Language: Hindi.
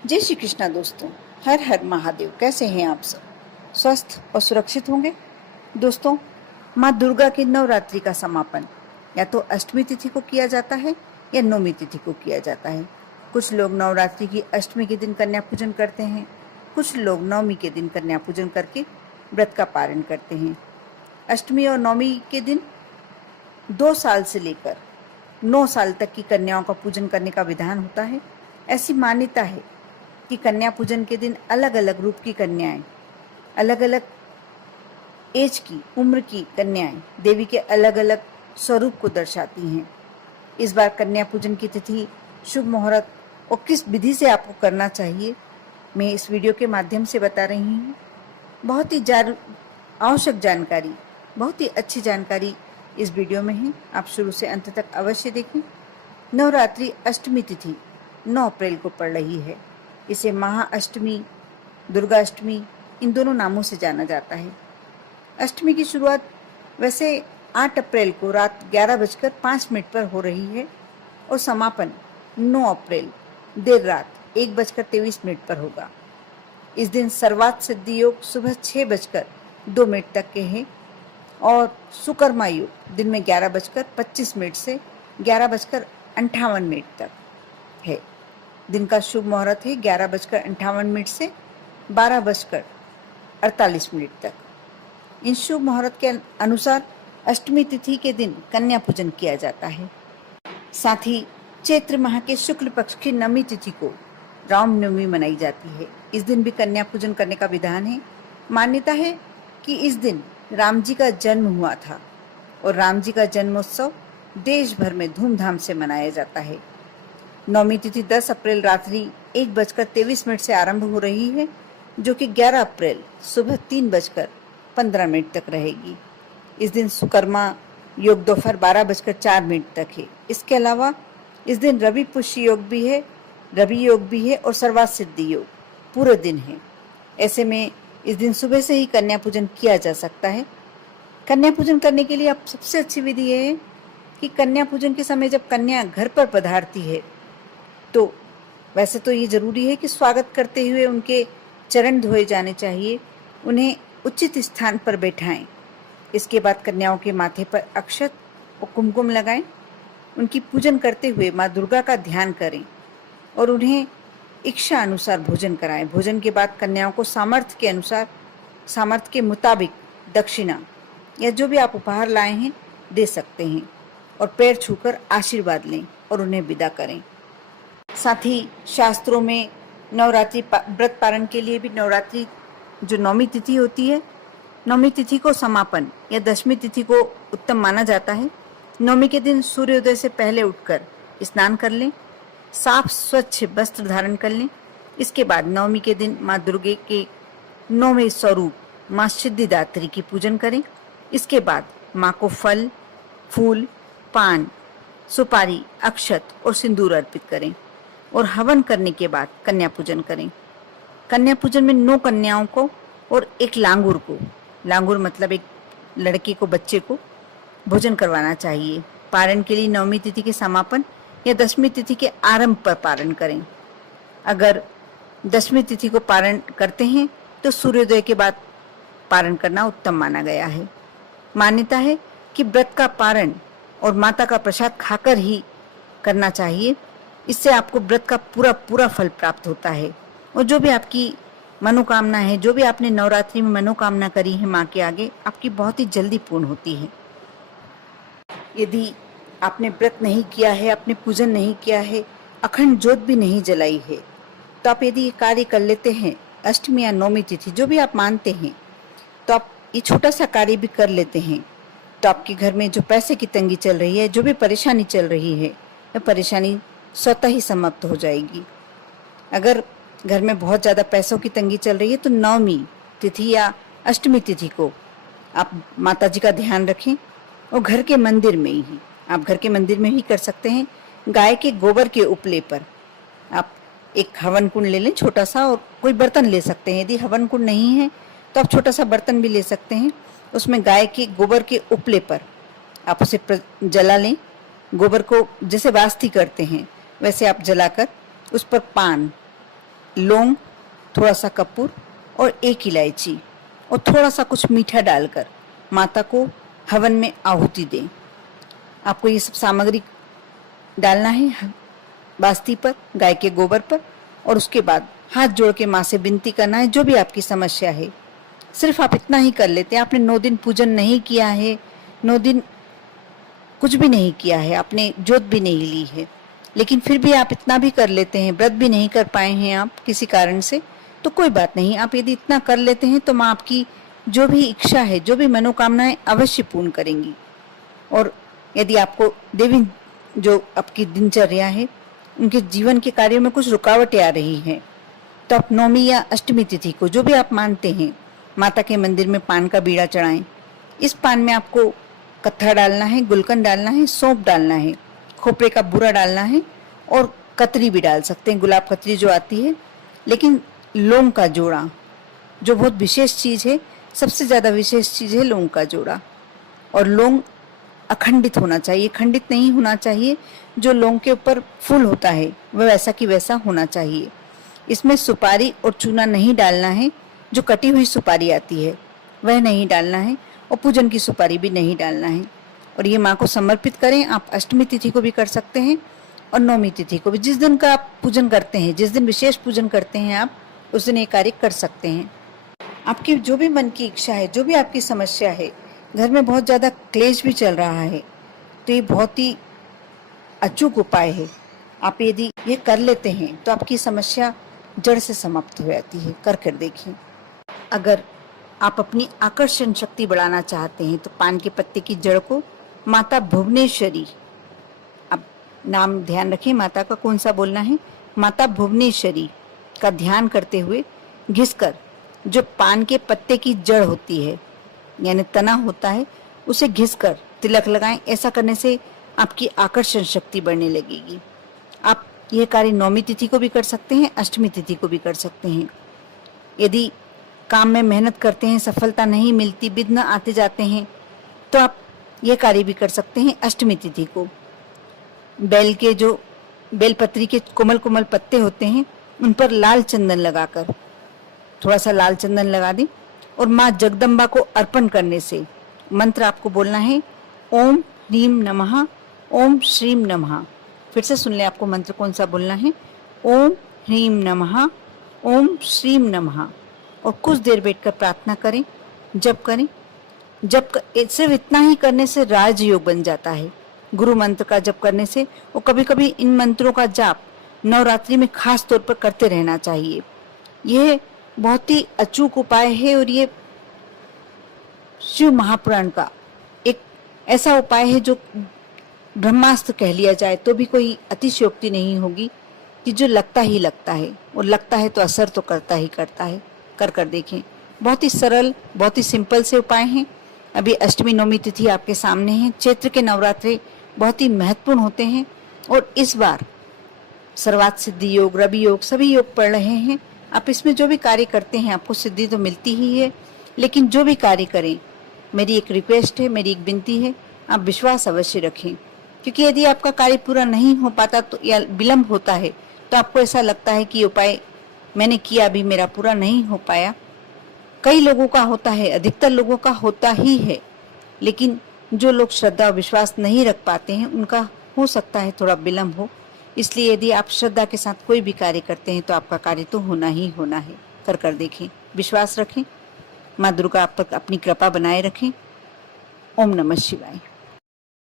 जय श्री कृष्णा दोस्तों। हर हर महादेव। कैसे हैं आप सब? स्वस्थ और सुरक्षित होंगे। दोस्तों, माँ दुर्गा की नवरात्रि का समापन या तो अष्टमी तिथि को किया जाता है या नवमी तिथि को किया जाता है। कुछ लोग नवरात्रि की अष्टमी के दिन कन्या पूजन करते हैं, कुछ लोग नवमी के दिन कन्या पूजन करके व्रत का पारण करते हैं। अष्टमी और नवमी के दिन 2 साल से लेकर 9 साल तक की कन्याओं का पूजन करने का विधान होता है। ऐसी मान्यता है कि कन्या पूजन के दिन अलग अलग रूप की कन्याएं, अलग अलग एज की उम्र की कन्याएं देवी के अलग अलग स्वरूप को दर्शाती हैं। इस बार कन्या पूजन की तिथि, शुभ मुहूर्त और किस विधि से आपको करना चाहिए, मैं इस वीडियो के माध्यम से बता रही हूँ। बहुत ही आवश्यक जानकारी, बहुत ही अच्छी जानकारी इस वीडियो में है। आप शुरू से अंत तक अवश्य देखें। नवरात्रि अष्टमी तिथि 9 अप्रैल को पड़ रही है। इसे महाअष्टमी, दुर्गा अष्टमी, इन दोनों नामों से जाना जाता है। अष्टमी की शुरुआत वैसे 8 अप्रैल को रात 11:05 पर हो रही है और समापन 9 अप्रैल देर रात 1:23 पर होगा। इस दिन सर्वात सिद्धि योग सुबह 6:02 तक के हैं और सुकर्मा योग दिन में 11:25 से 11:58 तक है। दिन का शुभ मुहूर्त है 11:58 से 12:48 तक। इन शुभ मुहूर्त के अनुसार अष्टमी तिथि के दिन कन्या पूजन किया जाता है। साथ ही चैत्र माह के शुक्ल पक्ष की नवमी तिथि को रामनवमी मनाई जाती है। इस दिन भी कन्या पूजन करने का विधान है। मान्यता है कि इस दिन राम जी का जन्म हुआ था और राम जी का जन्मोत्सव देश भर में धूमधाम से मनाया जाता है। नवमी तिथि 10 अप्रैल रात्रि 1:23 से आरंभ हो रही है, जो कि 11 अप्रैल सुबह 3:15 तक रहेगी। इस दिन सुकर्मा योग दोपहर 12:04 तक है। इसके अलावा इस दिन रवि पुष्य योग भी है, रवि योग भी है और सर्वात सिद्धि योग पूरे दिन है। ऐसे में इस दिन सुबह से ही कन्या पूजन किया जा सकता है। कन्या पूजन करने के लिए अब सबसे अच्छी विधि यह है कि कन्या पूजन के समय जब कन्या घर पर पधारती है तो वैसे तो ये जरूरी है कि स्वागत करते हुए उनके चरण धोए जाने चाहिए, उन्हें उचित स्थान पर बैठाएं। इसके बाद कन्याओं के माथे पर अक्षत और कुमकुम लगाएं। उनकी पूजन करते हुए माँ दुर्गा का ध्यान करें और उन्हें इच्छा अनुसार भोजन कराएं। भोजन के बाद कन्याओं को सामर्थ्य के अनुसार, सामर्थ्य के मुताबिक दक्षिणा या जो भी आप उपहार लाए हैं दे सकते हैं और पैर छूकर आशीर्वाद लें और उन्हें विदा करें। साथ ही शास्त्रों में नवरात्रि व्रत पारण के लिए भी नवरात्रि जो नवमी तिथि होती है, नवमी तिथि को समापन या दशमी तिथि को उत्तम माना जाता है। नवमी के दिन सूर्योदय से पहले उठकर स्नान कर लें, साफ स्वच्छ वस्त्र धारण कर लें। इसके बाद नवमी के दिन माँ दुर्गे के 9वें स्वरूप माँ सिद्धिदात्री की पूजन करें। इसके बाद माँ को फल, फूल, पान, सुपारी, अक्षत और सिंदूर अर्पित करें और हवन करने के बाद कन्या पूजन करें। कन्या पूजन में 9 कन्याओं को और एक लांगुर को, लांगुर मतलब एक लड़के को, बच्चे को भोजन करवाना चाहिए। पारण के लिए नवमी तिथि के समापन या दशमी तिथि के आरंभ पर पारण करें। अगर दशमी तिथि को पारण करते हैं तो सूर्योदय के बाद पारण करना उत्तम माना गया है। मान्यता है कि व्रत का पारण और माता का प्रसाद खाकर ही करना चाहिए। इससे आपको व्रत का पूरा फल प्राप्त होता है और जो भी आपकी मनोकामना है, जो भी आपने नवरात्रि में मनोकामना करी है माँ के आगे, आपकी बहुत ही जल्दी पूर्ण होती है। यदि आपने व्रत नहीं किया है, आपने पूजन नहीं किया है, अखंड ज्योत भी नहीं जलाई है, तो आप यदि ये कार्य कर लेते हैं अष्टमी या नवमी तिथि जो भी आप मानते हैं, तो आप ये छोटा सा कार्य भी कर लेते हैं तो आपके घर में जो पैसे की तंगी चल रही है, जो भी परेशानी चल रही है, वह परेशानी स्वतः ही समाप्त हो जाएगी। अगर घर में बहुत ज़्यादा पैसों की तंगी चल रही है तो नवमी तिथि या अष्टमी तिथि को आप माता जी का ध्यान रखें और घर के मंदिर में ही, आप घर के मंदिर में ही कर सकते हैं। गाय के गोबर के उपले पर आप एक हवन कुंड ले लें छोटा सा, और कोई बर्तन ले सकते हैं। यदि हवन कुंड नहीं है तो आप छोटा सा बर्तन भी ले सकते हैं। उसमें गाय के गोबर के उपले पर आप उसे जला लें। गोबर को जैसे वास्ती करते हैं वैसे आप जलाकर उस पर पान, लौंग, थोड़ा सा कपूर और 1 इलायची और थोड़ा सा कुछ मीठा डालकर माता को हवन में आहुति दें। आपको ये सब सामग्री डालना है बास्ती पर, गाय के गोबर पर, और उसके बाद हाथ जोड़ के माँ से विनती करना है जो भी आपकी समस्या है। सिर्फ आप इतना ही कर लेते हैं। आपने 9 दिन पूजन नहीं किया है, 9 दिन कुछ भी नहीं किया है, आपने जोत भी नहीं ली है, लेकिन फिर भी आप इतना भी कर लेते हैं, व्रत भी नहीं कर पाए हैं आप किसी कारण से, तो कोई बात नहीं। आप यदि इतना कर लेते हैं तो माँ आपकी जो भी इच्छा है, जो भी मनोकामनाएं अवश्य पूर्ण करेंगी। और यदि आपको देवी जो आपकी दिनचर्या है, उनके जीवन के कार्यों में कुछ रुकावटें आ रही हैं, तो आप 9वीं या अष्टमी तिथि को जो भी आप मानते हैं, माता के मंदिर में पान का बीड़ा चढ़ाएं। इस पान में आपको कत्था डालना है, गुलकंद डालना है, सौंफ डालना है, खोपरे का बूरा डालना है और कतरी भी डाल सकते हैं, गुलाब कतरी जो आती है। लेकिन लौंग का जोड़ा जो बहुत विशेष चीज़ है, सबसे ज़्यादा विशेष चीज़ है लौंग का जोड़ा। और लौंग अखंडित होना चाहिए, खंडित नहीं होना चाहिए। जो लौंग के ऊपर फूल होता है वह वैसा की वैसा होना चाहिए। इसमें सुपारी और चूना नहीं डालना है, जो कटी हुई सुपारी आती है वह नहीं डालना है, और पूजन की सुपारी भी नहीं डालना है। और ये माँ को समर्पित करें। आप अष्टमी तिथि को भी कर सकते हैं और 9वीं तिथि को भी। जिस दिन का आप पूजन करते हैं, जिस दिन विशेष पूजन करते हैं आप, उस दिन ये कार्य कर सकते हैं। आपकी जो भी मन की इच्छा है, जो भी आपकी समस्या है, घर में बहुत ज़्यादा क्लेश भी चल रहा है, तो ये बहुत ही अचूक उपाय है। आप यदि ये कर लेते हैं तो आपकी समस्या जड़ से समाप्त हो जाती है। कर देखिए। अगर आप अपनी आकर्षण शक्ति बढ़ाना चाहते हैं तो पान के पत्ते की जड़ को माता भुवनेश्वरी, अब नाम ध्यान रखें माता का कौन सा बोलना है, माता भुवनेश्वरी का ध्यान करते हुए घिसकर, जो पान के पत्ते की जड़ होती है यानी तना होता है, उसे घिसकर तिलक लगाएं। ऐसा करने से आपकी आकर्षण शक्ति बढ़ने लगेगी। आप यह कार्य 9वीं तिथि को भी कर सकते हैं, अष्टमी तिथि को भी कर सकते हैं। यदि काम में मेहनत करते हैं, सफलता नहीं मिलती, विघ्न आते जाते हैं, तो आप यह कार्य भी कर सकते हैं अष्टमी तिथि को। बेल के जो बेलपत्री के कोमल कोमल पत्ते होते हैं, उन पर लाल चंदन लगाकर, थोड़ा सा लाल चंदन लगा दें और माँ जगदम्बा को अर्पण करने से मंत्र आपको बोलना है, ओम ह्रीम नमः, ओम श्रीम नमः। फिर से सुन ले, आपको मंत्र कौन सा बोलना है, ओम ह्रीम नमः, ओम श्रीम नमः। और कुछ देर बैठकर प्रार्थना करें, जप करें। सिर्फ इतना ही करने से राजयोग बन जाता है। गुरु मंत्र का जप करने से, और कभी कभी इन मंत्रों का जाप नवरात्रि में खास तौर पर करते रहना चाहिए। यह बहुत ही अचूक उपाय है और ये शिव महापुराण का एक ऐसा उपाय है जो ब्रह्मास्त्र कह लिया जाए तो भी कोई अतिशयोक्ति नहीं होगी, कि जो लगता ही लगता है, और लगता है तो असर तो करता ही करता है। कर देखें। बहुत ही सरल, बहुत ही सिंपल से उपाय हैं। अभी अष्टमी 9वीं तिथि आपके सामने है। चैत्र के नवरात्रे बहुत ही महत्वपूर्ण होते हैं और इस बार सर्वात सिद्धि योग, रवि योग, सभी योग पढ़ रहे हैं। आप इसमें जो भी कार्य करते हैं आपको सिद्धि तो मिलती ही है, लेकिन जो भी कार्य करें, मेरी एक रिक्वेस्ट है, मेरी एक विनती है, आप विश्वास अवश्य रखें। क्योंकि यदि आपका कार्य पूरा नहीं हो पाता तो या विलंब होता है तो आपको ऐसा लगता है कि ये उपाय मैंने किया, अभी मेरा पूरा नहीं हो पाया। कई लोगों का होता है, अधिकतर लोगों का होता ही है, लेकिन जो लोग श्रद्धा और विश्वास नहीं रख पाते हैं उनका हो सकता है थोड़ा विलंब हो। इसलिए यदि आप श्रद्धा के साथ कोई भी कार्य करते हैं तो आपका कार्य तो होना ही होना है। कर देखें, विश्वास रखें, माँ दुर्गा आप पर अपनी कृपा बनाए रखें। ओम नमः शिवाय।